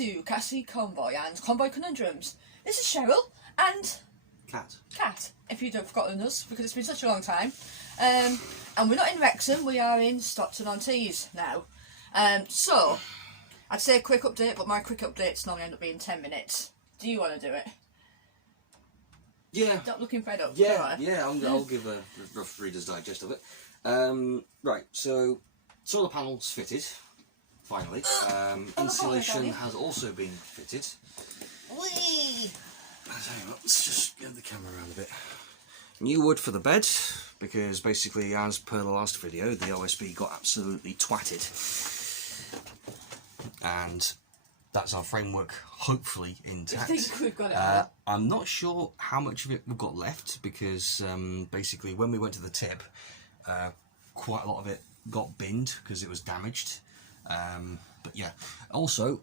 to Cassi Convoy and Convoy Conundrums. This is Cheryl and Cat, if you've forgotten us, because it's been such a long time. And we're not in Wrexham, we are in Stockton-on-Tees now. So, I'd say a quick update, but my quick updates normally end up being 10 minutes. Do you want to do it? Yeah. Not looking fed up. Yeah, I'll give a rough Reader's Digest of it. Right, so solar panels fitted, finally. Insulation has also been fitted. Whee! Let's just get the camera around a bit. New wood for the bed, because basically, as per the last video, the OSB got absolutely twatted. And that's our framework, hopefully intact. I think we've got it I'm not sure how much of it we've got left, because basically when we went to the tip, quite a lot of it got binned because it was damaged. But yeah, also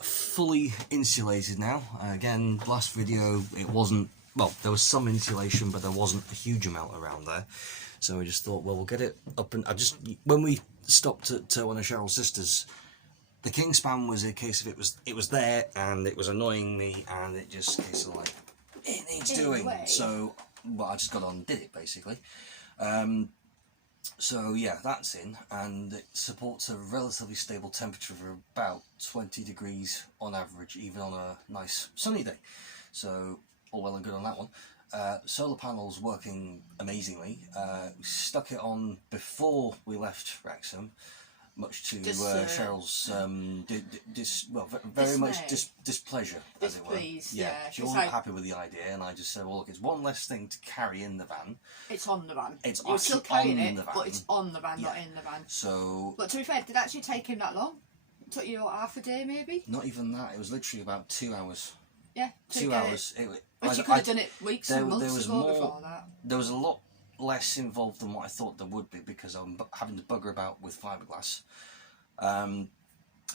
fully insulated now. Again, last video it wasn't, well, there was some insulation, but there wasn't a huge amount around there. So we just thought, well, we'll get it up. And when we stopped at one of Cheryl's sisters, the Kingspan was a case of it was there and it was annoying me, and it just a case of like, it needs doing. So, well, I just got on and did it basically. So yeah, that's in, and it supports a relatively stable temperature of about 20 degrees on average, even on a nice sunny day. So all well and good on that one. Solar panels working amazingly. We stuck it on before we left Wrexham, much to Cheryl's very much displeasure, as it were. Yeah, she wasn't happy with the idea, and I just said, well, look, it's one less thing to carry in the van. It's on the van. It's You're still carrying it, the van. but it's on the van, not in the van. So, but to be fair, did it actually take him that long? It took you half a day, maybe? Not even that. It was literally about 2 hours. Yeah, 2 hours. But you could have done it weeks and months ago before that. There was a lot less involved than what I thought there would be, because I'm having to bugger about with fiberglass.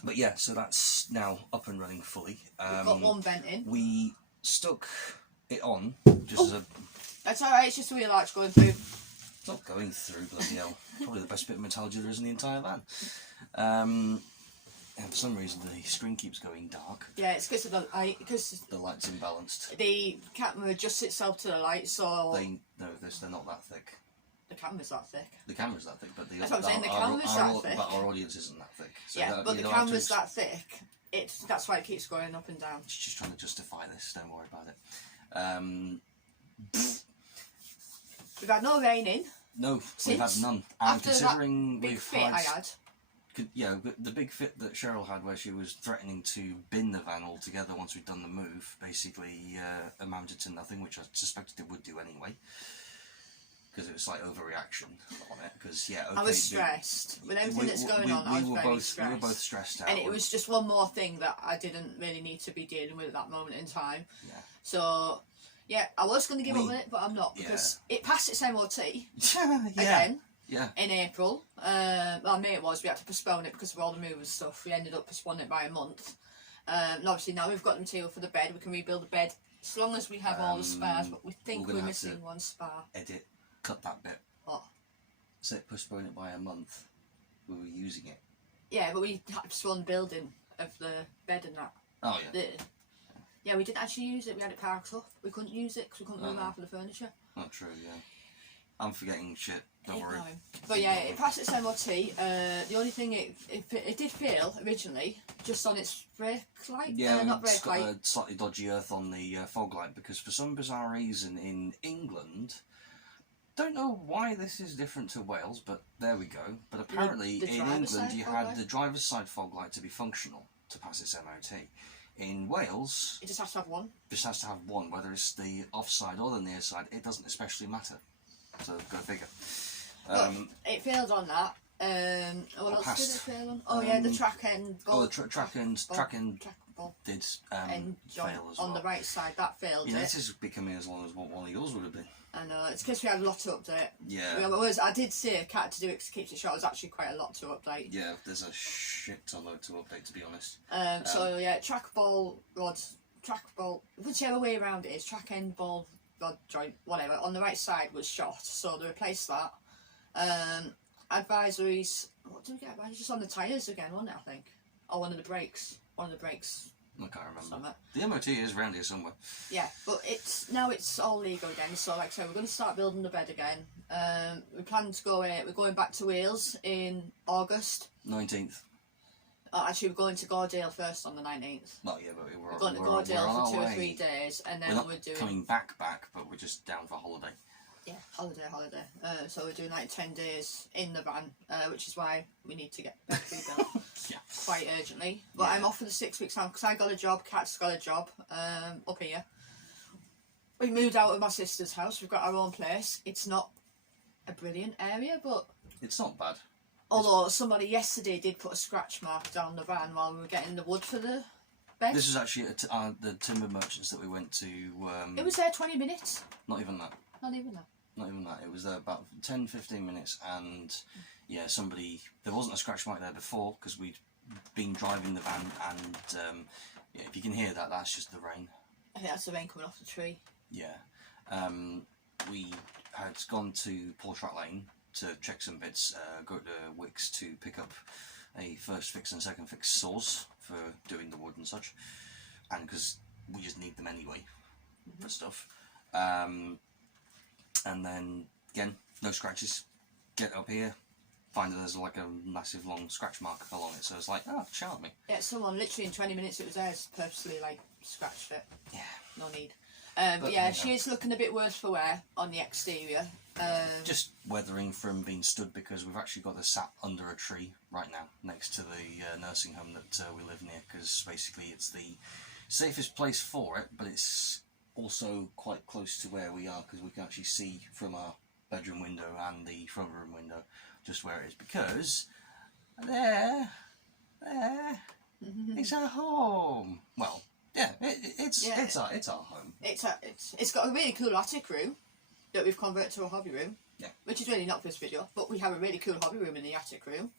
But yeah, so that's now up and running fully. We've got one vent in. We stuck it on just as a... That's alright, it's just a wheel arch going through. It's not going through, bloody hell. Probably the best bit of metallurgy there is in the entire van. And for some reason the screen keeps going dark. Yeah, it's because of the light, because the light's imbalanced. The camera adjusts itself to the light, so... They're not that thick. The camera's that thick. The camera's that thick, but that's what I'm saying, the camera's that thick. But our audience isn't that thick. So yeah, but the camera's that thick. That's why it keeps going up and down. She's just trying to justify this, don't worry about it. We've had no rain in. No, we've had none. And considering that big fit I had. Yeah, the big fit that Cheryl had, where she was threatening to bin the van altogether once we'd done the move, basically amounted to nothing, which I suspected it would do anyway. Because it was like overreaction on it. Because yeah, okay, I was stressed with everything that's going on. I was very stressed. We were both stressed out, and it was just one more thing that I didn't really need to be dealing with at that moment in time. Yeah. So yeah, I was going to give up with it, but I'm not, because it passed its MOT again. Yeah. In April. Well, May it was. We had to postpone it because of all the moving stuff. We ended up postponing it by a month. And obviously now we've got the material for the bed. We can rebuild the bed as long as we have all the spars. But we think we're missing one spar. Cut that bit. What? So postpone it by a month. We were using it. Yeah, but we had to postpone the building of the bed and that. Oh yeah. Yeah, we didn't actually use it. We had it parked up. We couldn't use it because we couldn't move half of the furniture. Not true. Yeah. I'm forgetting shit. Don't worry. But yeah, it passed its MOT. The only thing it did fail originally just on its brake light. Yeah, not brake light. Got a slightly dodgy earth on the fog light, because for some bizarre reason in England, don't know why this is different to Wales, but there we go. But apparently in England you had the driver's side fog light to be functional to pass its MOT. In Wales, it just has to have one. Just has to have one, whether it's the offside or the near side. It doesn't especially matter. So go figure. It failed on that. What else did it fail on? Oh yeah, the track end. The track end did fail as well. On the right side, that failed. Yeah, this is becoming as long as what one of yours would have been. I know, it's because we had a lot to update. Yeah. I did say a cat to do it because it keeps it short. It was actually quite a lot to update. Yeah, there's a shit ton load to update, to be honest. So yeah, track ball rods, whichever way around it is, track end ball rod joint, whatever, on the right side was shot, so they replaced that. Advisories, what did we get? Advisories just on the tyres again, wasn't it, I think? Or one of the brakes I can't remember. Somewhere. The MOT is around here somewhere. Yeah, but it's all legal again. So like I say, we're going to start building the bed again. We plan to go. We're going back to Wales in August 19th. Actually, we're going to Gordale first on the 19th. Well, yeah, but we're going to Gordale for 2 or 3 days, and then we're doing coming back, but we're just down for holiday. Yeah, holiday. So we're doing like 10 days in the van, which is why we need to get back rebuilt yeah. quite urgently. But yeah. I'm off for the 6 weeks now because I got a job. Kat's got a job up here. We moved out of my sister's house. We've got our own place. It's not a brilliant area, but it's not bad. Although somebody yesterday did put a scratch mark down the van while we were getting the wood for the bed. This was actually the timber merchants that we went to. It was there 20 minutes. Not even that. Not even that. Not even that. It was there about 10-15 minutes, and yeah, there wasn't a scratch mark there before because we'd been driving the van, and yeah, if you can hear that, that's just the rain. I think that's the rain coming off the tree. Yeah. We had gone to Portrait Lane to check some bits, go to Wicks to pick up a first fix and second fix saws for doing the wood and such, and because we just need them anyway for stuff. And then again, no scratches. Get up here, find that there's like a massive long scratch mark along it, so it's like, oh, shout at me. Yeah, someone literally in 20 minutes it was there, purposely like scratched it. Yeah. No need. But yeah, she is looking a bit worse for wear on the exterior. Just weathering from being stood because we've actually got her sat under a tree right now next to the nursing home that we live near, because basically it's the safest place for it, but it's also quite close to where we are because we can actually see from our bedroom window and the front room window just where it is, because there it's our home. Well, yeah, it's our home. It's got a really cool attic room that we've converted to a hobby room. Yeah. Which is really not for this video, but we have a really cool hobby room in the attic room.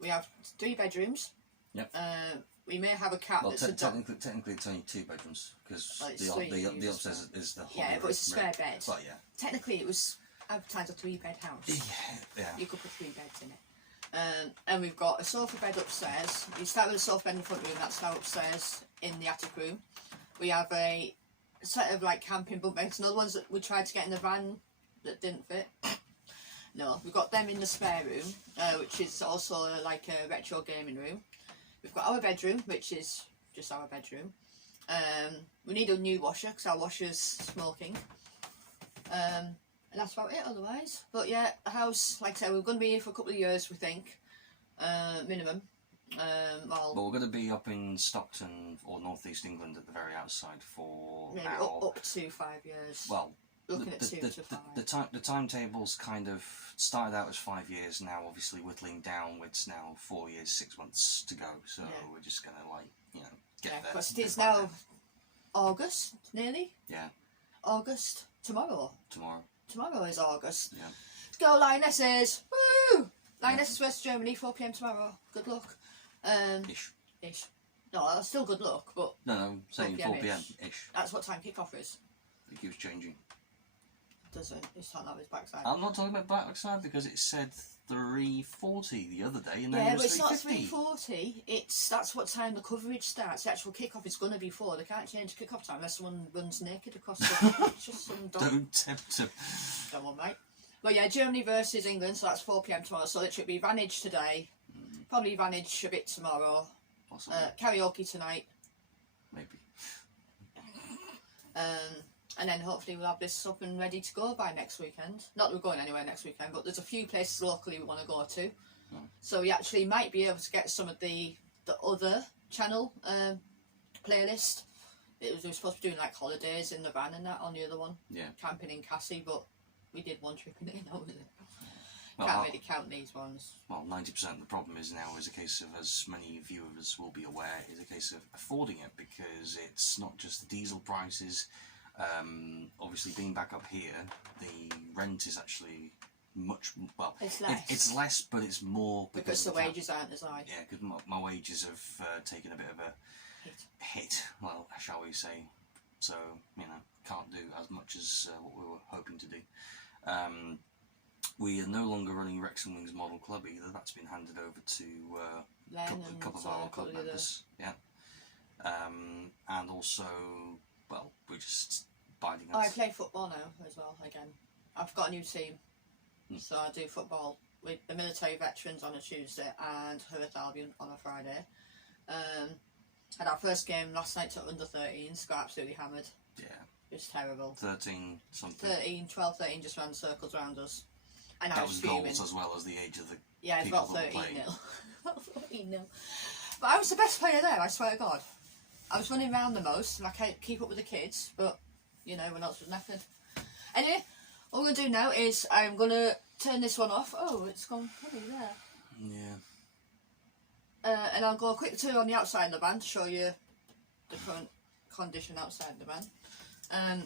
We have 3 bedrooms. Yep. We may have a cat well, that's technically it's only 2 bedrooms because the upstairs is the hobby room. Yeah, but it's a spare bed. But yeah. Technically it was advertised a 3-bed house. Yeah. You could put 3 beds in it. And we've got a sofa bed upstairs. You start with a sofa bed in the front room, that's now upstairs in the attic room. We have a set of like camping bunk beds, and other ones that we tried to get in the van that didn't fit. No, we've got them in the spare room, which is also like a retro gaming room. We've got our bedroom, which is just our bedroom. We need a new washer because our washer's smoking. And that's about it otherwise. But yeah, the house, like I said, we're going to be here for a couple of years, we think, minimum. Well, we're going to be up in Stockton or North East England at the very outside for maybe now. up to 5 years. Well, looking at 2 to 5. The timetable's kind of started out as 5 years. Now, obviously, whittling down. It's now 4 years, 6 months to go. So we're just going to get there. Because it is now August, nearly. Yeah. August tomorrow. Tomorrow is August. Yeah. Go Lionesses! Woo! Lionesses versus Germany, 4 PM tomorrow. Good luck. Ish. No, that's still good luck, but... No, saying 4 PM-ish. That's what time kickoff is. It keeps changing. Does it? It's talking about his backside. I'm not talking about backside because it said 3:40 the other day, and then it was 3:50. But it's not 3:40. That's what time the coverage starts. The actual kickoff is going to be 4. They can't change the kickoff time unless someone runs naked across the pitch. Just some dog. Don't tempt him. Come on, mate. But yeah, Germany versus England, so that's 4 PM tomorrow. So literally it'll be Vantage today. Probably Vantage a bit tomorrow. Possibly. Karaoke tonight. Maybe. And then hopefully we'll have this up and ready to go by next weekend. Not that we're going anywhere next weekend, but there's a few places locally we want to go to. So we actually might be able to get some of the other channel playlist. We were supposed to be doing like holidays in the van and that on the other one. Yeah. Camping in Cassi, but we did one trip in it, haven't we? Well, Can't really count these ones. Well, 90% of the problem is now is a case of, as many viewers will be aware, is a case of affording it, because it's not just the diesel prices. Obviously, being back up here, the rent is actually much, well, it's less. It's less, but it's more because the wages aren't as high. Yeah, because my wages have taken a bit of a hit, well, shall we say. So, can't do as much as what we were hoping to do. We are no longer running Rex and Wings Model Club either. That's been handed over to a couple of our club members. Yeah. and also, well, we're just biding I us. play football now as well, again. I've got a new team, so I do football with the military veterans on a Tuesday and Herith Albion on a Friday. Had our first game last night to under 13s, got absolutely hammered. Yeah. It was terrible. 13 something. 12, 13 just ran circles around us. And I that was goals fuming. as well as the age of the Yeah, it's people about that 13-0. About 13-0. But I was the best player there, I swear to God. I was running around the most, and I can't keep up with the kids, but, you know, everyone else was knackered. Anyway, what we're going to do now is I'm going to turn this one off. Oh, it's gone funny there. Yeah. And I'll go a quick tour on the outside of the van to show you the current condition outside the van. And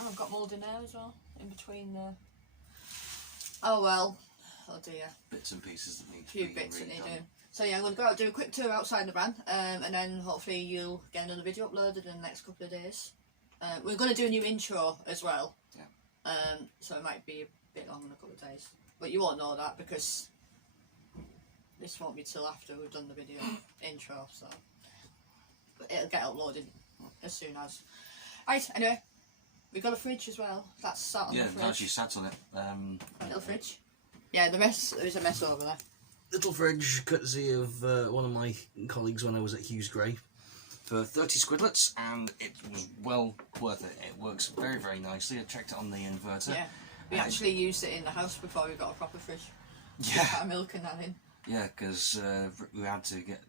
I've got mould in there as well, in between the... Oh well, oh dear. Bits and pieces that need A few to be bits that redone. need doing. So yeah, I'm going to go out and do a quick tour outside the van, and then hopefully you'll get another video uploaded in the next couple of days. We're going to do a new intro as well. Yeah. So it might be a bit long in a couple of days. But you won't know that because this won't be till after we've done the video intro, so but it'll get uploaded as soon as. Right, anyway, we've got a fridge as well. That's sat on the fridge. Yeah, actually sat on it. A little fridge. Yeah, there's a mess over there. Little fridge, courtesy of one of my colleagues when I was at Hughes Gray, for 30 squidlets, and it was well worth it. It works very, very nicely. I checked it on the inverter. Yeah, we actually used it in the house before we got a proper fridge. Yeah. Got milk and that in. Yeah, because we had to get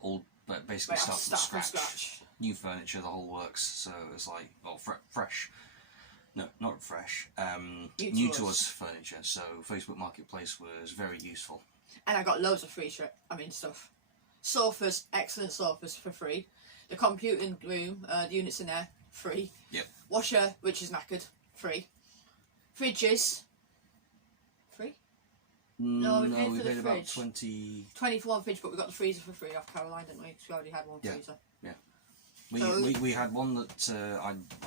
all, but basically start from scratch. New furniture, the whole works. So it was like, well, fresh. No, not fresh. New to us furniture. So Facebook Marketplace was very useful. And I got loads of free stuff. Sofas, excellent sofas for free. The computing room, the units in there, free. Yep. Washer, which is knackered, free. Fridges, free. No, we paid for the about fridge. 20 for one fridge, but we got the freezer for free off Caroline, didn't we? Because we already had one freezer. Yeah. We had one that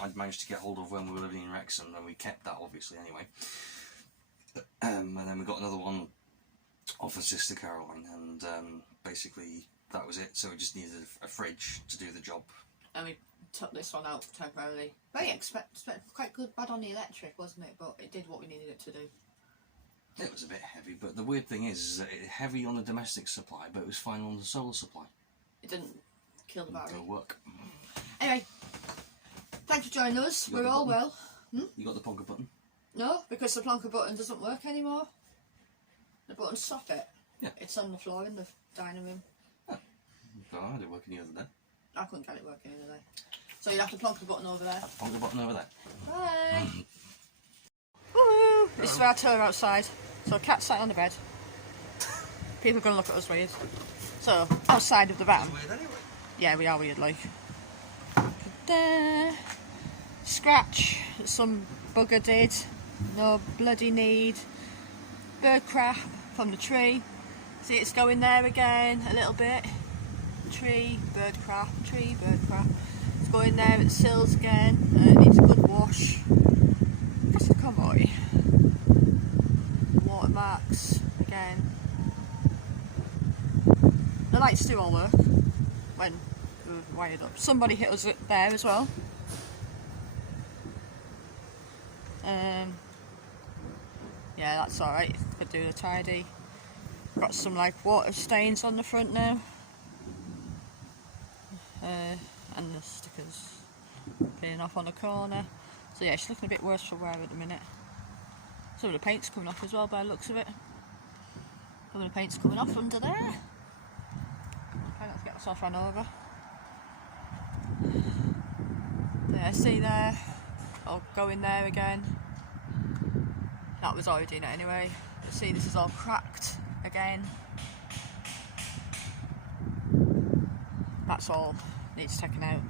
I'd managed to get hold of when we were living in Wrexham, and we kept that obviously anyway. And then we got another one off of Sister Caroline, and basically that was it. So we just needed a fridge to do the job. And we took this one out temporarily. Very quite good, bad on the electric, wasn't it? But it did what we needed it to do. It was a bit heavy, but the weird thing is that it's heavy on the domestic supply, but it was fine on the solar supply. It didn't kill the battery. It'll work. Anyway, thanks for joining us. We're all well. You got the plonker button? No, because the plonker button doesn't work anymore. The button stop it. Yeah. It's on the floor in the dining room. Oh. Well, I had it working the other day. I couldn't get it working the other day. So you'll have to plonk the button over there. Plonk the button over there. Bye. Woohoo! This is our tour outside. So cat sat on the bed. People are going to look at us weird. So, outside of the van. Weird anyway. Yeah, we are weird, like. There. Scratch. Some bugger did. No bloody need. Bird crap from the tree. See, it's going there again a little bit. Tree, bird crap, tree, bird crap. It's going there at the sills again. It needs a good wash. That's a convoy. Watermarks again. The lights do all work when we're wired up. Somebody hit us there as well. Yeah, that's alright. Could do the tidy. Got some like water stains on the front now. And the stickers peeling off on the corner. So yeah, she's looking a bit worse for wear at the minute. Some of the paint's coming off as well by the looks of it. Some of the paint's coming off under there. Try not to get myself run over. Yeah, see there. I'll go in there again. That was already in it anyway. You see, this is all cracked again. That's all needs taken out.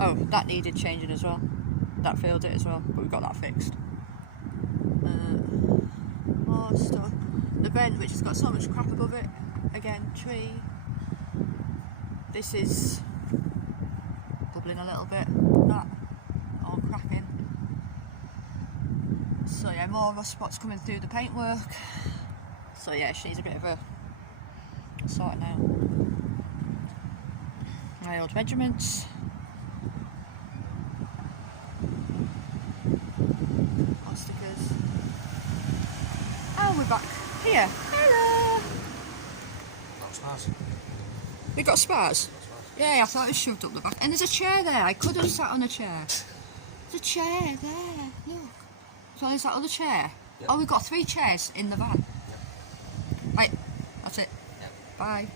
Oh, that needed changing as well. That failed it as well, but we got that fixed. More stuff. The vent, which has got so much crap above it. Again, tree. This is bubbling a little bit. That all cracking. So yeah, more rust spots coming through the paintwork. So yeah, she needs a bit of a sorting out. My old regiments. Hot stickers. And we're back here. Hello! No spars. We got spars? Yeah, I thought it was shoved up the back. And there's a chair there. I could have sat on a chair. There's a chair there. Look. So there's that other chair. Yep. Oh, we've got 3 chairs in the van. Yep. Right, that's it. Yep. Bye.